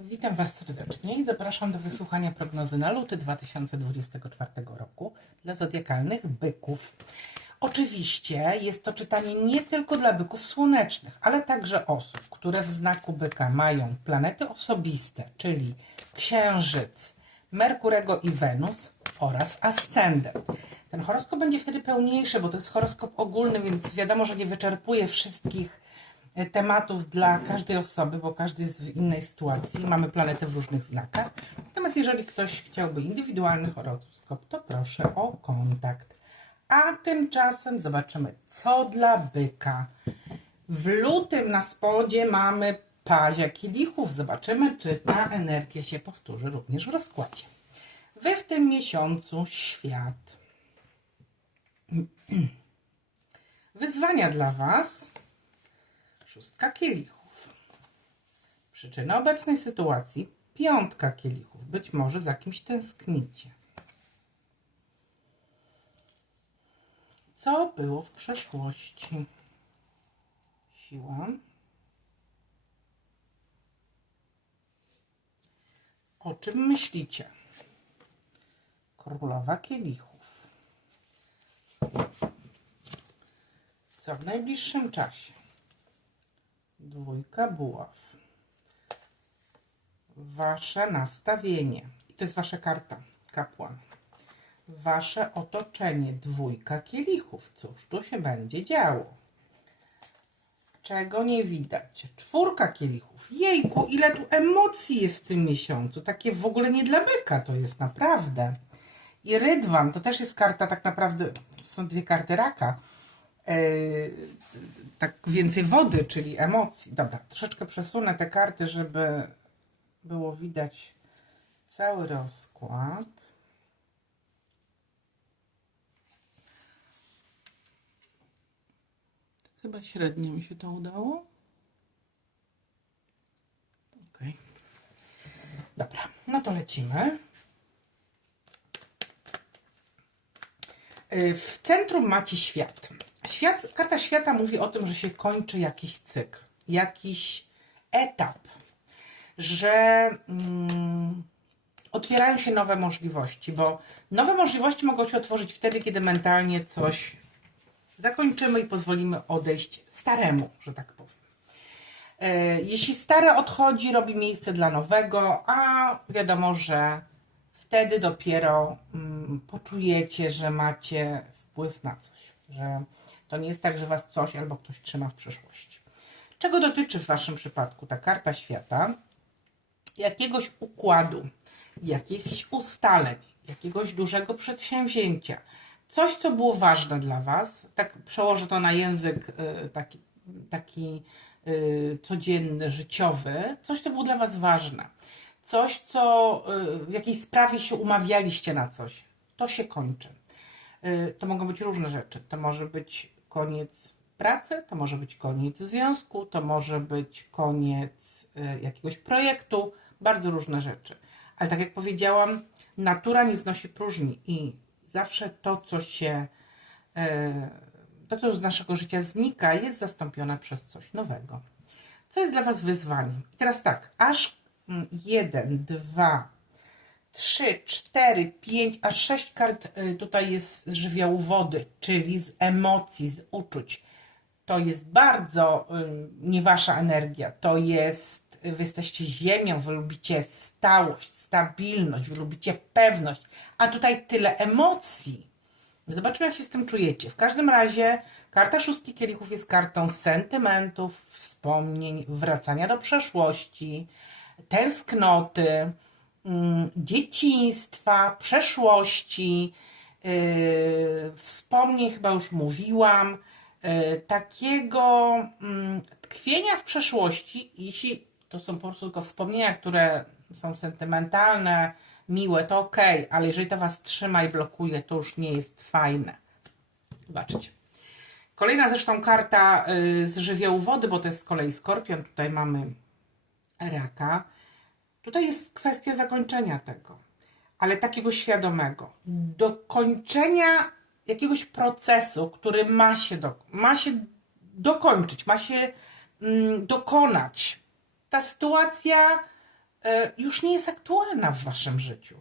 Witam Was serdecznie i zapraszam do wysłuchania prognozy na luty 2024 roku dla zodiakalnych byków. Oczywiście jest to czytanie nie tylko dla byków słonecznych, ale także osób, które w znaku byka mają planety osobiste, czyli Księżyc, Merkurego i Wenus oraz Ascendent. Ten horoskop będzie wtedy pełniejszy, bo to jest horoskop ogólny, więc wiadomo, że nie wyczerpuje wszystkich tematów dla każdej osoby, bo każdy jest w innej sytuacji. Mamy planety w różnych znakach. Natomiast jeżeli ktoś chciałby indywidualny horoskop, to proszę o kontakt. A tymczasem zobaczymy, co dla byka. W lutym na spodzie mamy pazia kielichów. Zobaczymy, czy ta energia się powtórzy również w rozkładzie. Wy w tym miesiącu świat. Wyzwania dla Was. Szóstka kielichów. Przyczyny obecnej sytuacji. Piątka kielichów. Być może za kimś tęsknicie. Co było w przeszłości? Siła. O czym myślicie? Królowa kielichów. Co w najbliższym czasie? Dwójka buław. Wasze nastawienie. I to jest wasza karta, kapłan. Wasze otoczenie. Dwójka kielichów. Cóż tu się będzie działo? Czego nie widać? Czwórka kielichów. Jejku, ile tu emocji jest w tym miesiącu. Takie w ogóle nie dla byka to jest naprawdę. I rydwan to też jest karta tak naprawdę, są dwie karty raka. Yy, tak więcej wody, czyli emocji. Dobra, troszeczkę przesunę te karty, żeby było widać cały rozkład. Chyba średnio mi się to udało. Ok. Dobra, no to lecimy. Y, W centrum macie świat. Świat. Karta świata mówi o tym, że się kończy jakiś cykl, jakiś etap, że mm, otwierają się nowe możliwości, bo nowe możliwości mogą się otworzyć wtedy, kiedy mentalnie coś zakończymy i pozwolimy odejść staremu, że tak powiem. E, Jeśli stare odchodzi, robi miejsce dla nowego, a wiadomo, że wtedy dopiero mm, poczujecie, że macie wpływ na coś, że to nie jest tak, że was coś albo ktoś trzyma w przyszłości. Czego dotyczy w waszym przypadku ta karta świata? Jakiegoś układu, jakichś ustaleń, jakiegoś dużego przedsięwzięcia, coś, co było ważne dla was, tak przełożę to na język y, taki, taki y, codzienny, życiowy, coś, co było dla was ważne coś, co y, w jakiejś sprawie się umawialiście na coś, to się kończy. To mogą być różne rzeczy. To może być koniec pracy, to może być koniec związku, to może być koniec y, jakiegoś projektu, bardzo różne rzeczy. Ale tak jak powiedziałam, natura nie znosi próżni i zawsze to, co się, to, co z naszego życia znika, jest zastąpione przez coś nowego. Co jest dla Was wyzwaniem? I teraz tak, aż mm, jeden, dwa, trzy, cztery, pięć, aż sześć kart y, tutaj jest z żywiołu wody, czyli z emocji, z uczuć. To jest bardzo y, nie wasza energia, to jest, wy jesteście ziemią, wy lubicie stałość, stabilność, wy lubicie pewność, a tutaj tyle emocji. Zobaczmy, jak się z tym czujecie. W każdym razie karta szóstki kielichów jest kartą sentymentów, wspomnień, wracania do przeszłości, tęsknoty, dzieciństwa, przeszłości, yy, wspomnień, chyba już mówiłam, yy, takiego mm, tkwienia w przeszłości, jeśli to są po prostu tylko wspomnienia, które są sentymentalne, miłe, to ok, ale jeżeli to Was trzyma i blokuje, to już nie jest fajne. Zobaczcie. Kolejna zresztą karta y, z żywiołu wody, bo to jest z kolei skorpion. Tutaj mamy raka. Tutaj jest kwestia zakończenia tego, ale takiego świadomego. Dokończenia jakiegoś procesu, który ma się, do, ma się dokończyć, ma się mm, dokonać. Ta sytuacja e, już nie jest aktualna w waszym życiu.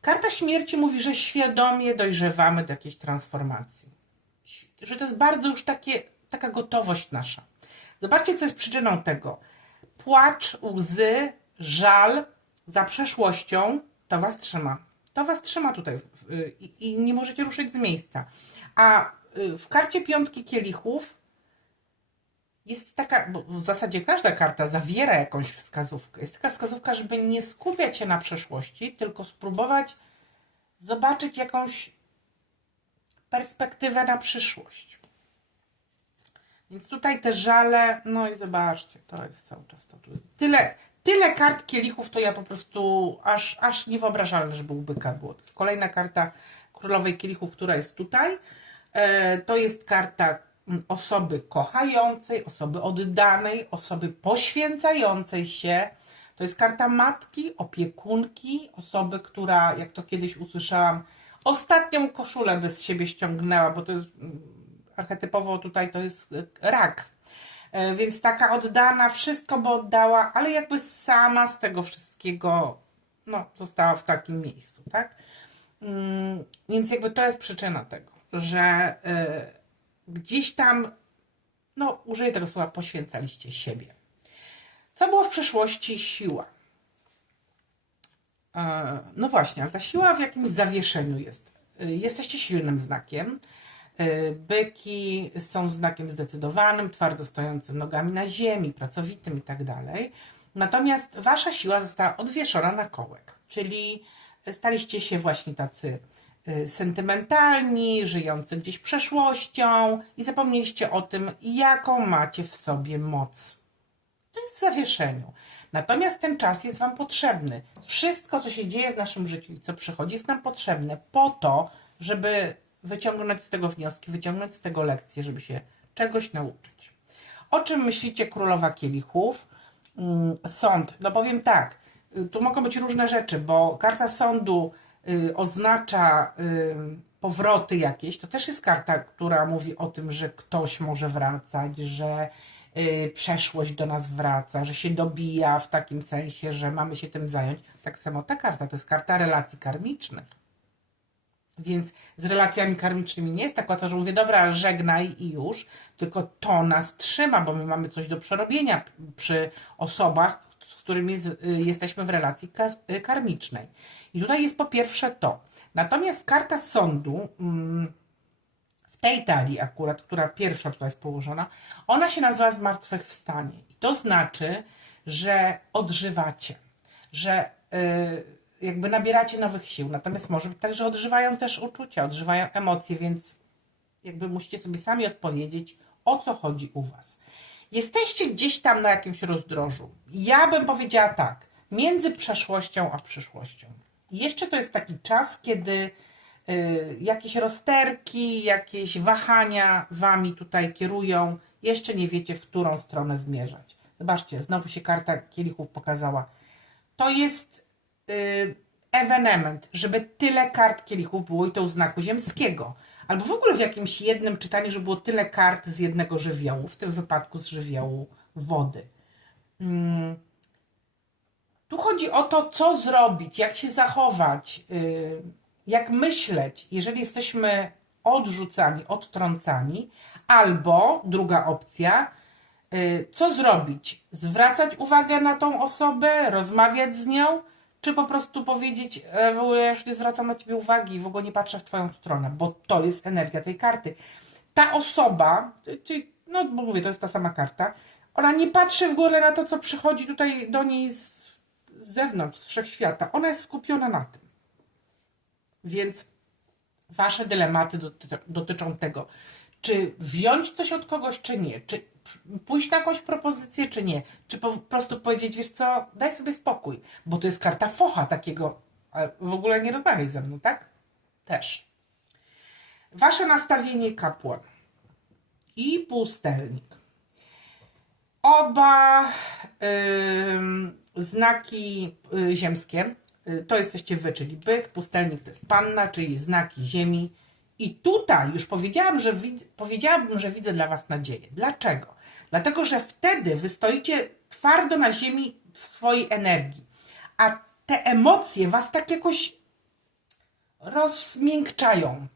Karta śmierci mówi, że świadomie dojrzewamy do jakiejś transformacji. Że to jest bardzo już takie, taka gotowość nasza. Zobaczcie, co jest przyczyną tego. Płacz, łzy, żal za przeszłością to was trzyma. To was trzyma tutaj y, i, nie możecie ruszyć z miejsca. A y, w karcie piątki kielichów jest taka, bo w zasadzie każda karta zawiera jakąś wskazówkę. Jest taka wskazówka, żeby nie skupiać się na przeszłości, tylko spróbować zobaczyć jakąś perspektywę na przyszłość. Więc tutaj te żale, no i zobaczcie, to jest cały czas to. Tyle, tyle kart kielichów, to ja po prostu aż, aż niewyobrażalne, żeby u byka było. To jest kolejna karta królowej kielichów, która jest tutaj. E, to jest karta mm, osoby kochającej, osoby oddanej, osoby poświęcającej się. To jest karta matki, opiekunki, osoby, która, jak to kiedyś usłyszałam, ostatnią koszulę bez siebie ściągnęła, bo to jest mm, archetypowo tutaj to jest e, rak. E, Więc taka oddana, wszystko by oddała, ale jakby sama z tego wszystkiego no, została w takim miejscu, tak? Mm, Więc jakby to jest przyczyna tego, że e, gdzieś tam, no użyję tego słowa, poświęcaliście siebie. Co było w przeszłości? Siła. E, No właśnie, ale ta siła w jakimś zawieszeniu jest. Jesteście silnym znakiem. E, Byki są znakiem zdecydowanym, twardo stojącym nogami na ziemi, pracowitym i tak. Natomiast wasza siła została odwieszona na kołek, czyli staliście się właśnie tacy e, sentymentalni, żyjący gdzieś przeszłością i zapomnieliście o tym, jaką macie w sobie moc. To jest w zawieszeniu. Natomiast ten czas jest Wam potrzebny. Wszystko, co się dzieje w naszym życiu i co przychodzi, jest nam potrzebne po to, żeby wyciągnąć z tego wnioski, wyciągnąć z tego lekcje, żeby się czegoś nauczyć. O czym myślicie Królowa Kielichów? Mm, Sąd. No powiem tak, y, tu mogą być różne rzeczy, bo karta sądu y, oznacza y, powroty jakieś. To też jest karta, która mówi o tym, że ktoś może wracać, że przeszłość do nas wraca, że się dobija w takim sensie, że mamy się tym zająć. Tak samo ta karta to jest karta relacji karmicznych. Więc z relacjami karmicznymi nie jest tak łatwo, że mówię, dobra, żegnaj i już, tylko to nas trzyma, bo my mamy coś do przerobienia przy osobach, z którymi y, jesteśmy w relacji y, karmicznej. I tutaj jest po pierwsze to. Natomiast karta sądu, mm, w tej talii akurat, która pierwsza tutaj jest położona, ona się nazywa zmartwychwstanie. I to znaczy, że odżywacie, że y, jakby nabieracie nowych sił. Natomiast może być tak, że odżywają też uczucia, odżywają emocje, więc jakby musicie sobie sami odpowiedzieć, o co chodzi u Was. Jesteście gdzieś tam na jakimś rozdrożu. Ja bym powiedziała tak, między przeszłością a przyszłością. Jeszcze to jest taki czas, kiedy y, jakieś rozterki, jakieś wahania Wami tutaj kierują. Jeszcze nie wiecie, w którą stronę zmierzać. Zobaczcie, znowu się karta kielichów pokazała. To jest ewenement, żeby tyle kart kielichów było i to u znaku ziemskiego. Albo w ogóle w jakimś jednym czytaniu, żeby było tyle kart z jednego żywiołu, w tym wypadku z żywiołu wody. Mm. Tu chodzi o to, co zrobić, jak się zachować, y, jak myśleć, jeżeli jesteśmy odrzucani, odtrącani, albo druga opcja, y, co zrobić? Zwracać uwagę na tą osobę, rozmawiać z nią, czy po prostu powiedzieć, e, w ogóle ja już nie zwracam na ciebie uwagi, w ogóle nie patrzę w twoją stronę, bo to jest energia tej karty. Ta osoba, czyli, no bo mówię, to jest ta sama karta, ona nie patrzy w ogóle na to, co przychodzi tutaj do niej z, zewnątrz, z wszechświata. Ona jest skupiona na tym. Więc wasze dylematy doty- dotyczą tego, czy wziąć coś od kogoś, czy nie, czy pójść na jakąś propozycję, czy nie, czy po prostu powiedzieć, wiesz co, daj sobie spokój, bo to jest karta focha takiego, w ogóle nie rozmawiaj ze mną, tak? Też. Wasze nastawienie kapłan i pustelnik. Oba ym, znaki y, ziemskie y, to jesteście wy, czyli byk, pustelnik to jest panna, czyli znaki ziemi. I tutaj już powiedziałam, że powiedziałabym, że widzę dla was nadzieję. Dlaczego? Dlatego, że wtedy wy stoicie twardo na ziemi w swojej energii. a te emocje was tak jakoś rozmiękczają,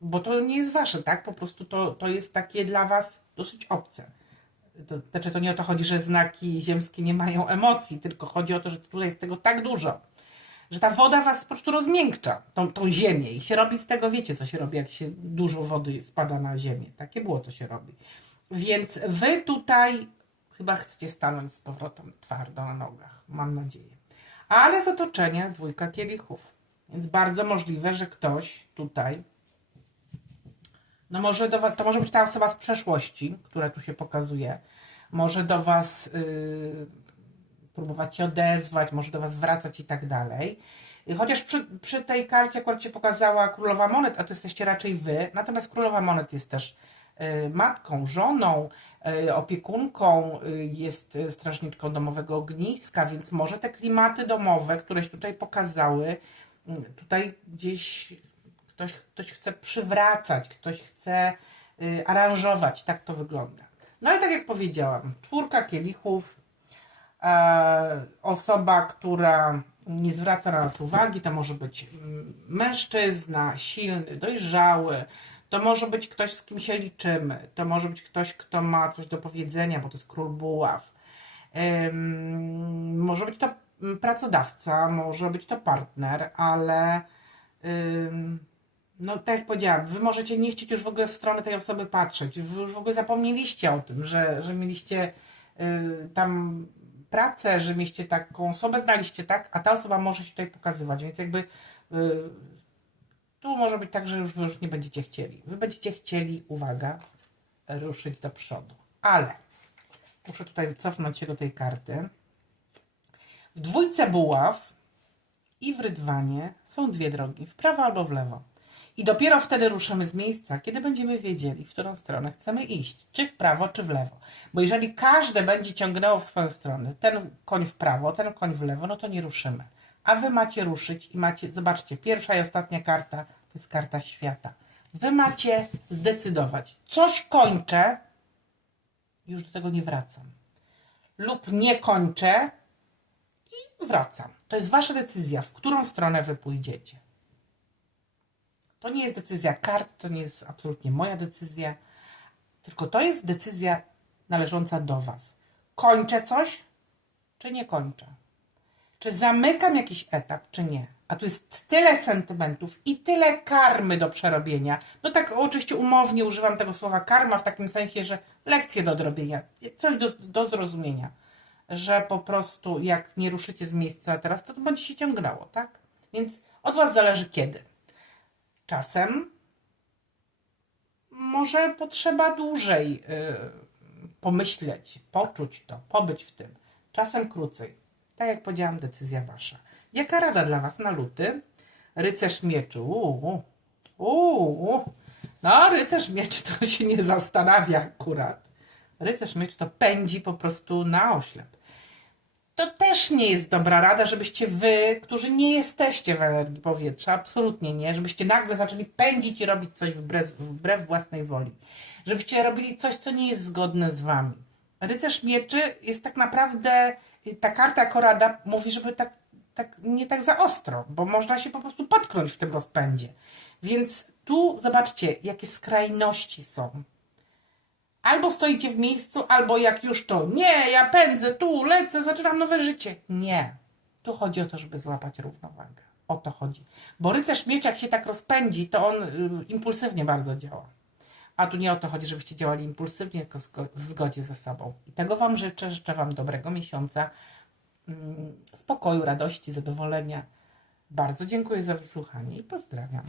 bo to nie jest wasze, tak? Po prostu to, to jest takie dla was dosyć obce. To, znaczy, to nie o to chodzi, że znaki ziemskie nie mają emocji, tylko chodzi o to, że tutaj jest tego tak dużo, że ta woda was po prostu rozmiękcza, tą, tą ziemię i się robi z tego, wiecie, co się robi, jak się dużo wody spada na ziemię. Takie było to się robi. Więc wy tutaj chyba chcecie stanąć z powrotem twardo na nogach, mam nadzieję. Ale z otoczenia dwójka kielichów. Więc bardzo możliwe, że ktoś tutaj no może do was, to może być ta osoba z przeszłości, która tu się pokazuje. Może do was yy, próbować się odezwać, może do was wracać i tak dalej. Chociaż przy, przy tej karcie akurat się pokazała królowa monet, a to jesteście raczej wy. Natomiast królowa monet jest też y, matką, żoną, y, opiekunką, y, jest strażniczką domowego ogniska, więc może te klimaty domowe, które się tutaj pokazały, y, tutaj gdzieś ktoś, ktoś chce przywracać, ktoś chce aranżować, tak to wygląda. No ale tak jak powiedziałam, czwórka kielichów, osoba, która nie zwraca na nas uwagi, to może być mm, mężczyzna, silny, dojrzały, to może być ktoś, z kim się liczymy, to może być ktoś, kto ma coś do powiedzenia, bo to jest król buław. Może być to mm, pracodawca, może być to partner, ale no tak jak powiedziałam, wy możecie nie chcieć już w ogóle w stronę tej osoby patrzeć. Wy już w ogóle zapomnieliście o tym, że, że mieliście y, tam pracę, że mieliście taką osobę, znaliście, tak? A ta osoba może się tutaj pokazywać, więc jakby y, tu może być tak, że już wy już nie będziecie chcieli. Wy będziecie chcieli, uwaga, ruszyć do przodu. Ale muszę tutaj cofnąć się do tej karty. W dwójce buław i w rydwanie są dwie drogi, w prawo albo w lewo. I dopiero wtedy ruszymy z miejsca, kiedy będziemy wiedzieli, w którą stronę chcemy iść. Czy w prawo, czy w lewo. Bo jeżeli każde będzie ciągnęło w swoją stronę, ten koń w prawo, ten koń w lewo, no to nie ruszymy. A wy macie ruszyć i macie, zobaczcie, pierwsza i ostatnia karta to jest karta świata. Wy macie zdecydować. Coś kończę, już do tego nie wracam. Lub nie kończę i wracam. To jest wasza decyzja, w którą stronę wy pójdziecie. To nie jest decyzja kart, to nie jest absolutnie moja decyzja, tylko to jest decyzja należąca do Was. Kończę coś, czy nie kończę? Czy zamykam jakiś etap, czy nie? A tu jest tyle sentymentów i tyle karmy do przerobienia. No tak oczywiście umownie używam tego słowa karma w takim sensie, że lekcje do odrobienia, coś do, do zrozumienia. Że po prostu jak nie ruszycie z miejsca teraz, to to będzie się ciągnęło, tak? Więc od Was zależy kiedy. Czasem może potrzeba dłużej y, pomyśleć, poczuć to, pobyć w tym. Czasem krócej. Tak jak powiedziałam, decyzja wasza. Jaka rada dla was na luty? Rycerz mieczu. Uuu, uuu. No, rycerz miecz to się nie zastanawia akurat. Rycerz miecz to pędzi po prostu na oślep to też nie jest dobra rada, żebyście wy, którzy nie jesteście w energii powietrza, absolutnie nie, żebyście nagle zaczęli pędzić i robić coś wbrew, wbrew własnej woli. Żebyście robili coś, co nie jest zgodne z wami. Rycerz mieczy jest tak naprawdę, ta karta Korada mówi, żeby tak, tak nie tak za ostro, bo można się po prostu potknąć w tym rozpędzie. Więc tu zobaczcie, jakie skrajności są albo stoicie w miejscu, albo jak już to nie, ja pędzę, tu lecę, zaczynam nowe życie. Nie. Tu chodzi o to, żeby złapać równowagę. O to chodzi. Bo rycerz miecz, jak się tak rozpędzi, to on y, impulsywnie bardzo działa. A tu nie o to chodzi, żebyście działali impulsywnie, tylko w zgodzie ze sobą. I tego Wam życzę. Życzę Wam dobrego miesiąca, mm, spokoju, radości, zadowolenia. Bardzo dziękuję za wysłuchanie i pozdrawiam.